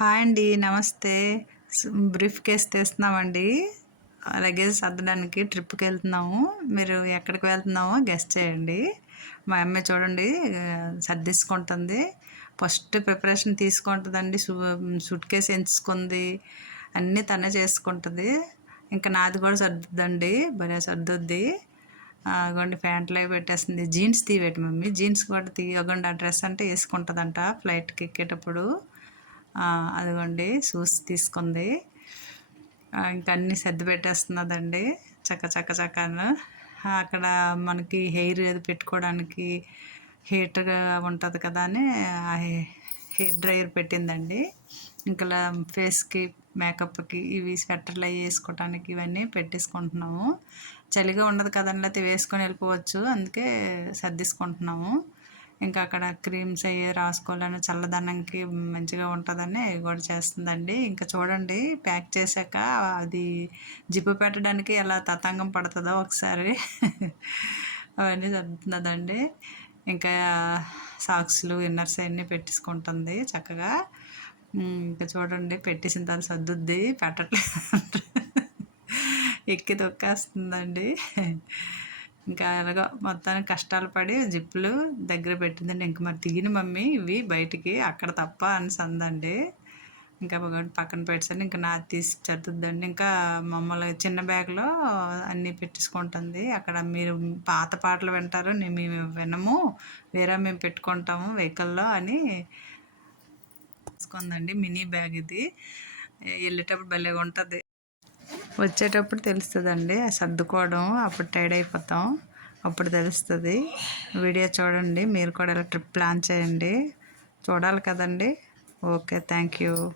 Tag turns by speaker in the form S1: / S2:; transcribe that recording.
S1: Hi అండి నమస్తే. Briefcase తీస్తున్నామండి. లగేజ్ సర్దడానికి ట్రిప్కి వెళ్తున్నాము. మీరు ఎక్కడికి వెళ్తున్నామో గెస్ట్ చేయండి. మా అమ్మాయి చూడండి సర్దిసుకుంటుంది. ఫస్ట్ ప్రిపరేషన్ తీసుకుంటుందండి. సూట్ కేస్ ఎంచుకుంది. అన్నీ తనే చేసుకుంటుంది. ఇంకా నాది కూడా సర్దుద్దండి. భలే సర్దుద్ది. అగోండి ప్యాంట్లు అవి పెట్టేస్తుంది. Jeans తీయబెట్టి mummy. జీన్స్ కూడా తీయగండి ఆ డ్రెస్ అంటే వేసుకుంటుందంట ఫ్లైట్కి ఎక్కేటప్పుడు. అదిగోండి షూస్ తీసుకుంది. ఇంకా అన్నీ సర్ది పెట్టేస్తున్నదండి. చక్క చక్క చక్కను. అక్కడ మనకి హెయిర్ అది పెట్టుకోవడానికి హీటర్గా ఉంటుంది కదా అని హెయిర్ డ్రైయర్ పెట్టిందండి. ఇంకా ఫేస్కి మేకప్కి ఇవి స్వెటర్లు అవి వేసుకోవడానికి ఇవన్నీ పెట్టేసుకుంటున్నాము. చలిగా ఉండదు కదండి అయితే వేసుకొని వెళ్ళిపోవచ్చు. అందుకే సర్దిసుకుంటున్నాము. ఇంకా అక్కడ క్రీమ్స్ అవి రాసుకోవాలని చల్లదనంకి మంచిగా ఉంటుందని కూడా చేస్తుందండి. ఇంకా చూడండి ప్యాక్ చేశాక అది జిప్పు పెట్టడానికి ఎలా తతంగం పడుతుందో ఒకసారి అవన్నీ చదువుతున్నదండి. ఇంకా సాక్స్లు ఇన్నర్స్ అన్నీ పెట్టేసుకుంటుంది చక్కగా. ఇంకా చూడండి పెట్టేసిన తర్వాత సర్దుద్ది పెట్టట్లేదు ఎక్కి తొక్కేస్తుందండి. ఇంకా ఎలాగో మొత్తానికి కష్టాలు పడి జిప్పులు దగ్గర పెట్టిందండి. ఇంక మరి దిగిన మమ్మీ ఇవి బయటికి అక్కడ తప్ప అని సందండి. ఇంకా పక్కన పెట్టాను ఇంకా నాది తీసి చదువుద్దండి ఇంకా మమ్మల్ని చిన్న బ్యాగ్లో అన్నీ పెట్టించుకుంటుంది అక్కడ మీరు పాత పాటలు వింటారు మేము వినము వేరే మేము పెట్టుకుంటాము వెహికల్లో అని తీసుకుందండి. మినీ బ్యాగ్ ఇది. వెళ్ళేటప్పుడు భలేగా ఉంటుంది వచ్చేటప్పుడు తెలుస్తుందండి. సర్దుకోవడం అప్పుడు టైడ్ అయిపోతాం. అప్పుడు తెలుస్తుంది. వీడియో చూడండి. మీరు కూడా ఇలా ట్రిప్ ప్లాన్ చేయండి. చూడాలి కదండి. Okay thank you.